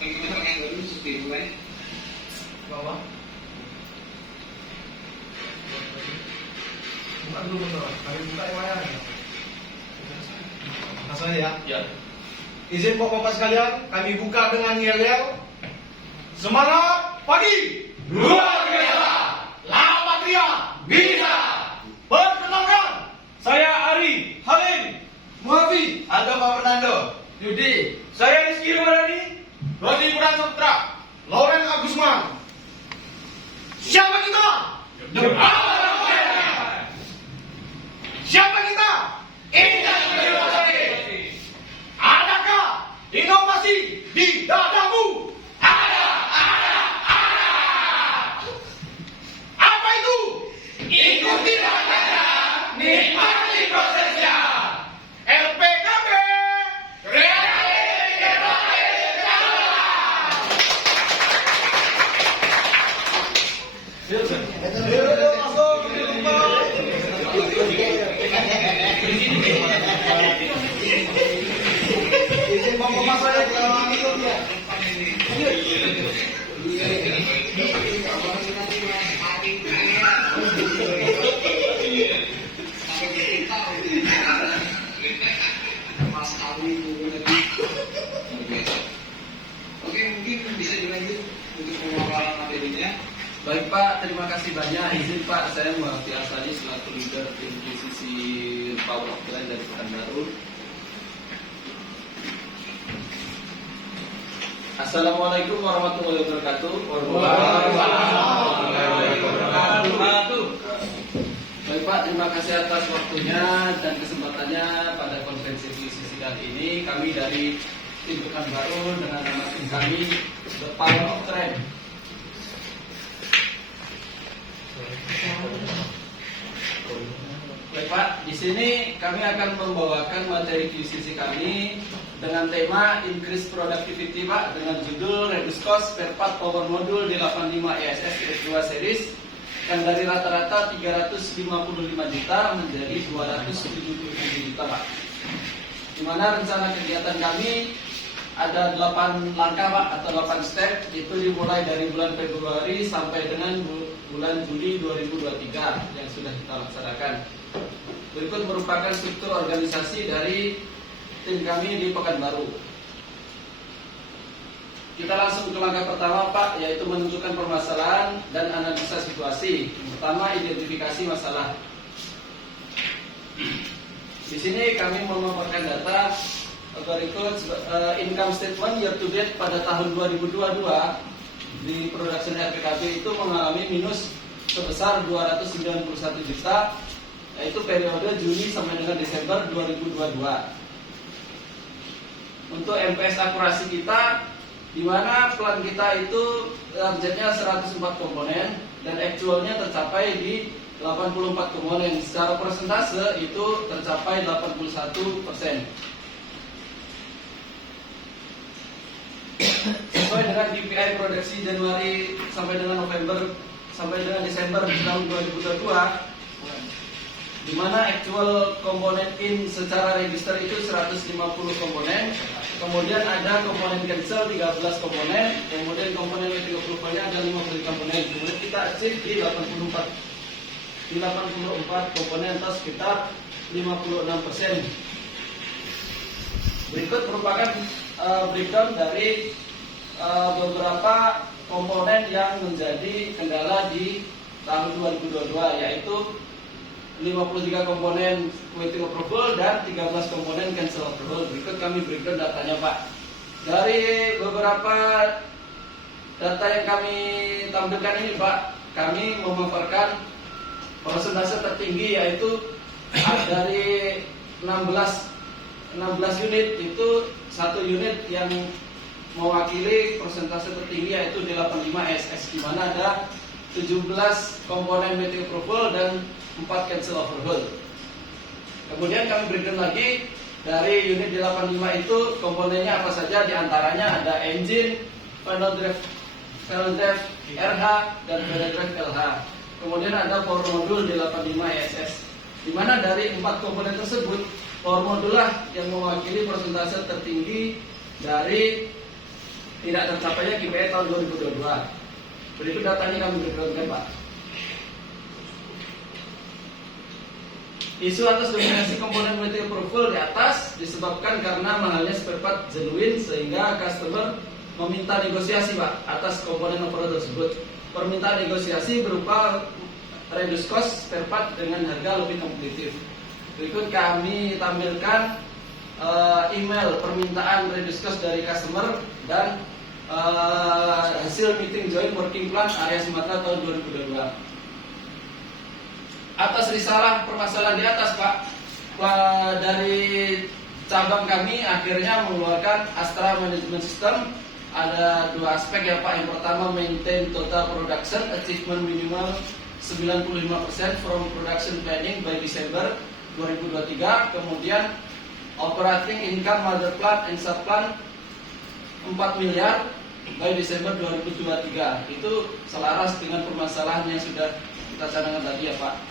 Bagaimana pakai baru seperti itu kan? Bawa. Bukan dulu betul. Kali buka yang mana? Langsung aja ya. Ya. Izin Bapak-Bapak sekalian, kami buka dengan yel-yel. Semangat pagi. Luar biasa. Lama Patria bisa. Perkenalkan, saya Ari Halim Muhafi, Aldo Pak Fernando. Yudi, saya Rizky Ramadhani, Rodi Buran Saputra, Lauren Agusman. Siapa kita? The Power of Ten. Siapa kita? Inovasi. Adakah inovasi di dadamu? Ada. Apa itu? Ikuti langkahnya, nikmati prosesnya. LPKB, kreatif inovatif jalan. Masuk di tempat. Izin Bapak saya langsung ya. Mas Awi Oke, mungkin bisa dilanjut untuk pemaparan materinya. Baik Pak, terima kasih banyak. Izin Pak, saya Muhafi Asani selaku leader tim divisi Power of Ten dari Pekanbaru. Assalamualaikum warahmatullahi wabarakatuh. Baik Pak, terima kasih atas waktunya dan kesempatannya pada konferensi divisi kali ini. Kami dari tim Pekanbaru dengan nama tim kami The Power of Ten. Baik Pak, di sini kami akan membawakan materi QCC kami dengan tema Increase Productivity Pak, dengan judul Reduce Cost Spare Part Power Module D85 ESS S2 Series yang dari rata-rata 355 juta menjadi 277 juta Pak. Di mana rencana kegiatan kami ada 8 langkah Pak, atau 8 step. Itu dimulai dari bulan Februari sampai dengan bulan Juli 2023 yang sudah kita laksanakan. Berikut merupakan struktur organisasi dari tim kami di Pekanbaru. Kita langsung ke langkah pertama Pak, yaitu menentukan permasalahan dan analisa situasi. Pertama, identifikasi masalah. Di sini kami memaparkan data berikut income statement year to date pada tahun 2022 di production LPKB itu mengalami minus sebesar 291 juta, yaitu periode Juni sampai dengan Desember 2022. Untuk MPS akurasi kita, di mana plan kita itu targetnya 104 komponen dan actualnya tercapai di 84 komponen. Secara persentase itu tercapai 81%. Sesuai dengan KPI produksi Januari sampai dengan November sampai dengan Desember tahun 2022, di mana actual komponen in secara register itu 150 komponen, kemudian ada komponen cancel 13 komponen, kemudian komponen waiting approval-nya ada 50 komponen, kemudian kita achieve di 84 komponen atau sekitar 56%. Berikut merupakan breakdown dari beberapa komponen yang menjadi kendala di tahun 2022, yaitu 53 komponen waiting approval dan 13 komponen cancel approval. Berikut kami breakdown datanya Pak. Dari beberapa data yang kami tampilkan ini Pak, kami memaparkan persentase tertinggi, yaitu dari 16 unit itu satu unit yang mewakili persentase tertinggi, yaitu D85 ESS, di mana ada 17 komponen waiting approval dan 4 cancel overhaul. Kemudian kami breakdown lagi dari unit D85 itu komponennya apa saja, diantaranya ada engine, final drive RH dan pedal drive LH. Kemudian ada power module D85 ESS, di mana dari 4 komponen tersebut power module lah yang mewakili persentase tertinggi dari tidak tercapainya KPI tahun 2022. Berikut datanya kami berikan, Pak. Isu atas dominasi komponen material approval di atas disebabkan karena mahalnya spare part genuine sehingga customer meminta negosiasi, Pak, atas komponen overall tersebut. Permintaan negosiasi berupa reduce cost spare part dengan harga lebih kompetitif. Berikut kami tampilkan email permintaan reduce cost dari customer dan hasil meeting joint working plan area Sumatera tahun 2022. Atas risalah permasalahan di atas, Pak, dari cabang kami akhirnya mengeluarkan Astra Management System. Ada dua aspek ya, Pak. Yang pertama, maintain total production achievement minimal 95% from production planning by December 2023. Kemudian operating income mother plant and sub plant 4 miliar by Desember 2023. Itu selaras dengan permasalahan yang sudah kita cadangkan tadi ya, Pak.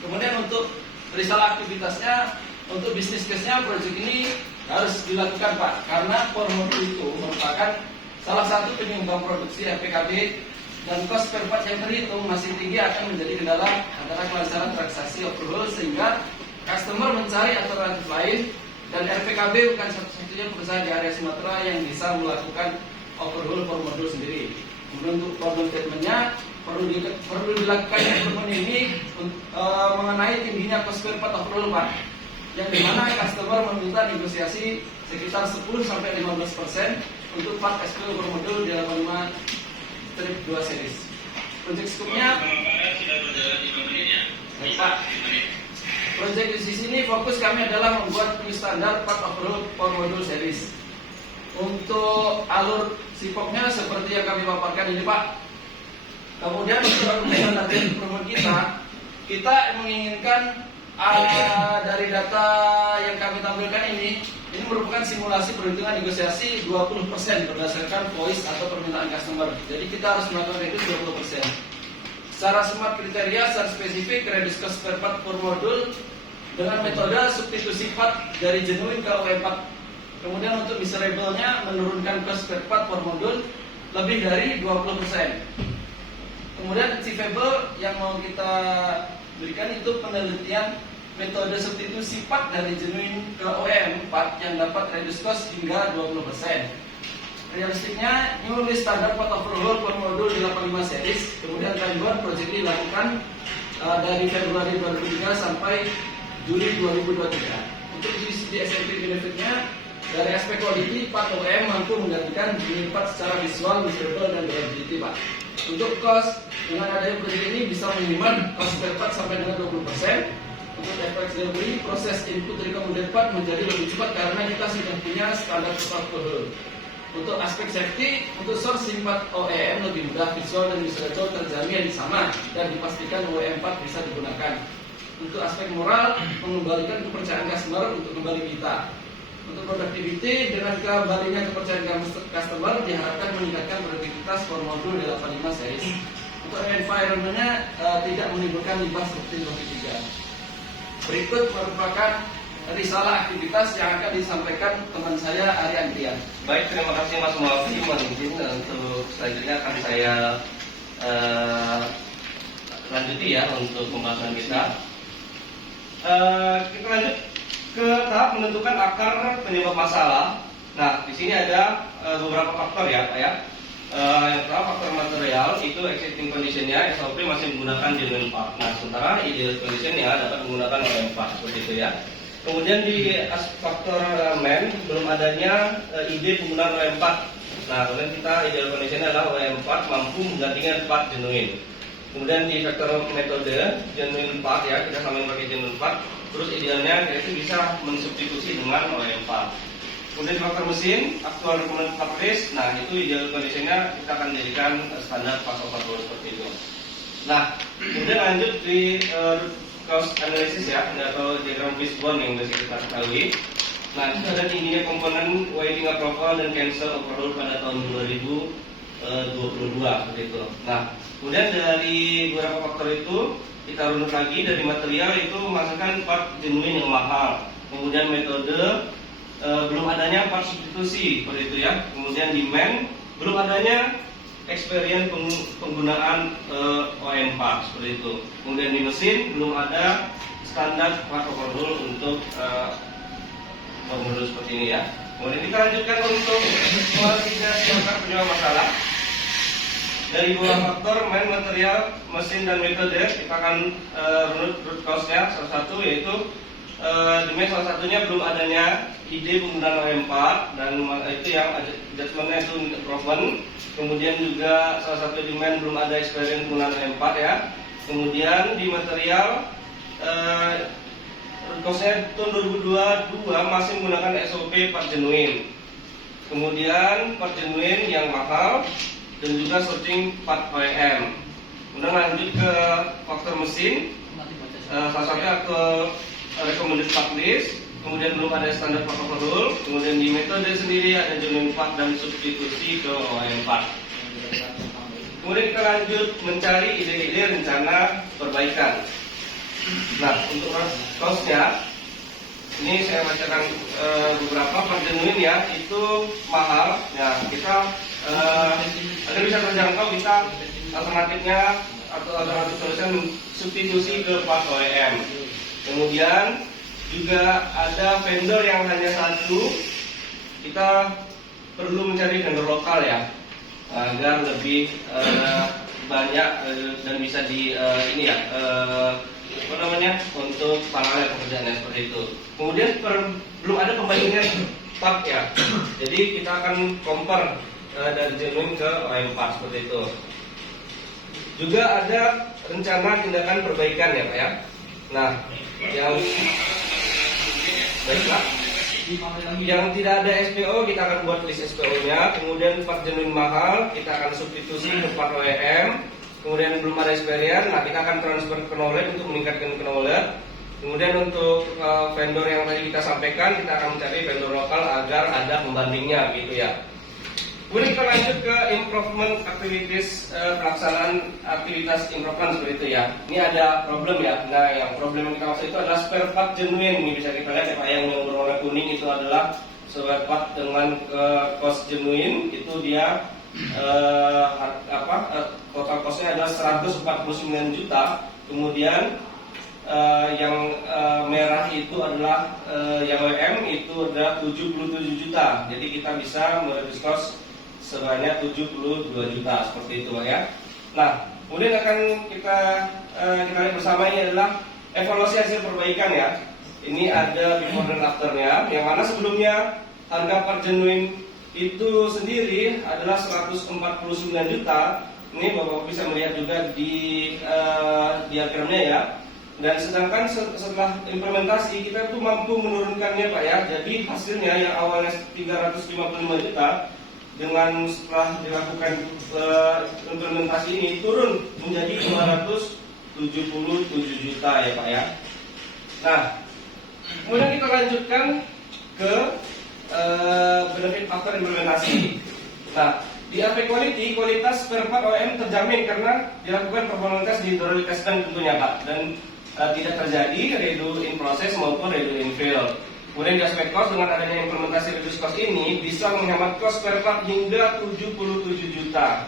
Kemudian untuk risalah aktivitasnya, untuk bisnis case-nya proyek ini harus dilakukan, Pak, karena Pormodul itu merupakan salah satu penyumbang produksi RPKB dan cost per part yang terhitung masih tinggi akan menjadi kendala antara kelancaran transaksi overhaul sehingga customer mencari alternatif lain dan RPKB bukan satu-satunya perusahaan di area Sumatera yang bisa melakukan overhaul Pormodul sendiri. Kemudian untuk problem statement-nya perlu dilakukan improvement ini mengenai tingginya cost per part overhaul, Pak, yang dimana customer meminta negosiasi sekitar 10-15% untuk part SPU Pormodul di 85-2 series. Project scope-nya sudah berjalan 5 menit ya? baik, Pak. Project di sini fokus kami adalah membuat new standar part overhaul Pormodul series. Untuk alur sipoknya seperti yang kami paparkan ini, Pak. Kemudian untuk target improvement kita menginginkan dari data yang kami tampilkan ini merupakan simulasi perhitungan negosiasi 20% berdasarkan voice atau permintaan customer. Jadi kita harus melakukan itu 20%. Secara smart kriteria, secara spesifik, reduce cost per part Pormodul dengan metode substitusi part dari genuine ke OEM part. Kemudian untuk miserable-nya menurunkan cost per part Pormodul lebih dari 20%. Kemudian achievable yang mau kita berikan itu penelitian metode substitusi part dari genuine ke OEM part yang dapat reduce cost hingga 20%. Realistiknya, new list standar part overhaul Pormodul di 85 series. Kemudian timeline project ini dilakukan dari Februari 2003 sampai Juli 2023. Untuk sisi SMP benefitnya, dari aspek quality, part OEM mampu menggantikan unit part secara visual, measurable, dan durability, Pak. Untuk cost, dengan adanya project ini bisa minimal cost per part sampai dengan 20%. Untuk FX delivery, proses input recommended part menjadi lebih cepat karena kita sudah punya standar part overhaul. Untuk aspek safety, untuk sourcing part OEM lebih mudah, visual dan measurable terjamin sama dan dipastikan OEM part bisa digunakan. Untuk aspek moral, mengembalikan kepercayaan customer untuk kembali kita. Untuk productivity, dengan kembalinya kepercayaan customer diharapkan meningkatkan produktivitas Pormodul di 85 series. Untuk environment-nya tidak menimbulkan limbah seperti Logi 3. Berikut merupakan risalah aktivitas yang akan disampaikan teman saya Ari Andrian. Baik, terima kasih Mas Muafi. Mohon izin untuk selanjutnya akan saya lanjuti ya untuk pembahasan kita. Kita lanjut ke tahap menentukan akar penyebab masalah. Nah, di sini ada beberapa faktor ya, Pak ya. Yang pertama faktor material itu existing condition-nya SOP masih menggunakan genuine part. Nah, sementara ideal condition-nya dapat menggunakan OEM part seperti itu ya. Kemudian di faktor man belum adanya ide penggunaan OEM part. Nah, kemudian kita ideal condition-nya adalah OEM part mampu menggantikan part genuine. Kemudian di faktor metode genuine part ya, kita samain pakai genuine part. Terus idealnya itu bisa mensubstitusi dengan OEM part. Kemudian di faktor mesin, aktual recommended part race. Nah, itu ideal condition-nya kita akan jadikan standar pas overhaul seperti itu. Nah, kemudian lanjut di cost analysis ya, atau diagram fishbone yang sudah kita ketahui. Nah, itu ada tingginya komponen waiting approval dan cancel overhaul pada tahun 2022 seperti itu. Nah, kemudian dari beberapa faktor itu kita runut lagi dari material itu memasukkan part genuine yang mahal. Kemudian metode belum adanya part substitusi seperti itu ya. Kemudian demand, belum adanya experience penggunaan OEM part seperti itu. Kemudian di mesin belum ada standar part overhaul untuk modul seperti ini ya. Kemudian kita lanjutkan untuk kualifikasi bakar penyebab masalah. Dari dua faktor, main material, mesin dan metode, kita akan root cause-nya salah satu yaitu demi salah satunya belum adanya ide penggunaan OEM part dan itu yang adjustment-nya itu improvement. Kemudian juga salah satu demand belum ada experience penggunaan OEM part ya. Kemudian di material root cause-nya tahun 2022 masih menggunakan SOP part genuine. Kemudian part genuine yang mahal dan juga searching part OEM. Kemudian lanjut ke faktor mesin, salah satunya ke recommended part list. Kemudian belum ada standar part overhaul. Kemudian di metode sendiri ada genuine part dan substitusi ke OEM part. Kemudian kita lanjut mencari ide-ide rencana perbaikan. Nah, untuk cost-nya ini saya bacakan beberapa part genuine ya, itu mahal. Ya, kita agar bisa terjangkau, kita alternatifnya atau alternatif solusi substitusi ke part OEM. Kemudian juga ada vendor yang hanya satu, kita perlu mencari vendor lokal ya, agar lebih banyak dan bisa di ini ya apa namanya untuk paralel pekerjaannya seperti itu. Kemudian belum ada pembandingan part ya, jadi kita akan compare dari genuine ke OEM part seperti itu. Juga ada rencana tindakan perbaikan ya Pak ya. Nah, yang baiklah, yang tidak ada SPO kita akan buat list SPO-nya. Kemudian part genuine mahal kita akan substitusi ke part OEM. Kemudian belum ada experience, nah kita akan transfer ke knowledge untuk meningkatkan knowledge. Kemudian untuk vendor yang tadi kita sampaikan, kita akan mencari vendor lokal agar ada pembandingnya gitu ya. Kemudian kita lanjut ke improvement activities, pelaksanaan aktivitas improvement seperti itu ya. Ini ada problem ya. Nah, yang problem yang kita maksud itu adalah spare part genuine. Ini bisa kita lihat ya Pak, yang berwarna kuning itu adalah spare part dengan cost genuine, itu dia total costnya adalah 149 juta. Kemudian yang merah itu adalah yang OEM itu adalah 77 juta. Jadi kita bisa mereduce cost sebanyak 72 juta seperti itu ya. Nah, kemudian akan kita lihat bersama, ini adalah evaluasi hasil perbaikan ya. Ini ada before dan afternya, yang mana sebelumnya harga part genuine itu sendiri adalah 149 juta. Ini Bapak bisa melihat juga di diagramnya ya. Dan sedangkan setelah implementasi kita tuh mampu menurunkannya Pak ya. Jadi hasilnya yang awalnya 355 juta, dengan setelah dilakukan implementasi ini turun menjadi 277 juta ya Pak ya. Nah, kemudian kita lanjutkan ke benefit after implementasi. Nah, di aspek kualitas spare part OEM terjamin karena dilakukan performance di hydraulic testing tentunya Pak, dan tidak terjadi redo in process maupun redo in field. Kemudian di aspek cost, dengan adanya implementasi reduce cost ini bisa menghemat cost spare part hingga 77 juta.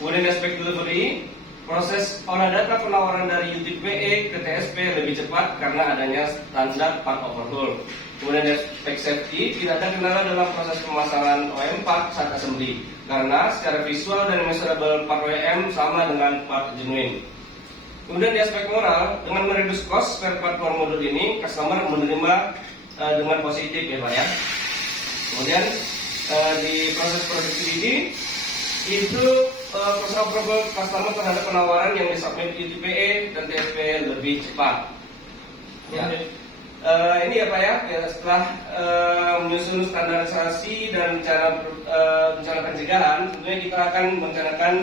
Kemudian di aspek delivery, proses olah data penawaran dari UTPE ke TSP lebih cepat karena adanya standar part overhaul. Kemudian di aspek safety, tidak ada kendala dalam proses pemasangan OEM part saat assembly karena secara visual dan measurable part OEM sama dengan part genuine. Kemudian di aspek moral, dengan mereduce cost spare part core modul ini, customer menerima dengan positif ya Pak ya. Kemudian di proses productivity itu proses approval customer terhadap penawaran yang disubmit UTPE dan TSP lebih cepat. Ya. Ini ya Pak ya, setelah menyusun standarisasi dan rencana pencegahan, tentunya kita akan merencanakan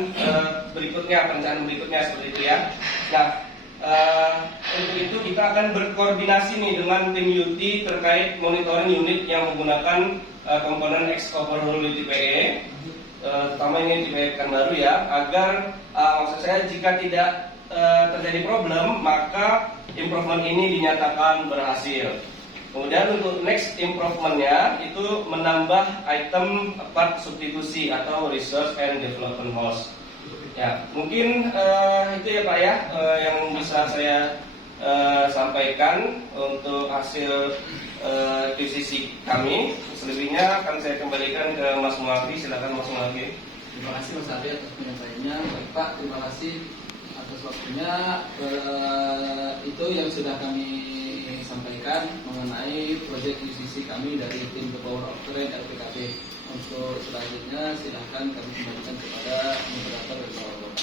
perencanaan berikutnya seperti itu ya. Nah, untuk itu kita akan berkoordinasi nih dengan tim UT terkait monitoring unit yang menggunakan komponen X overhaul UTPE, terutama ini UTPE Pekanbaru ya, agar maksud saya jika tidak terjadi problem maka improvement ini dinyatakan berhasil. Kemudian untuk next improvement-nya itu menambah item part substitusi atau research and development host. Ya, mungkin itu ya Pak ya yang bisa saya sampaikan untuk hasil QCC kami. Selebihnya akan saya kembalikan ke Mas Muhafi. Silakan Mas Muhafi. Terima kasih Mas Ade atas penyampaiannya. Baik Pak, terima kasih atas waktunya. Itu yang sudah kami sampaikan mengenai proyek QCC kami dari tim The Power of Trade LPKB. Untuk selanjutnya silahkan kami kembalikan kepada moderator dan Bapak.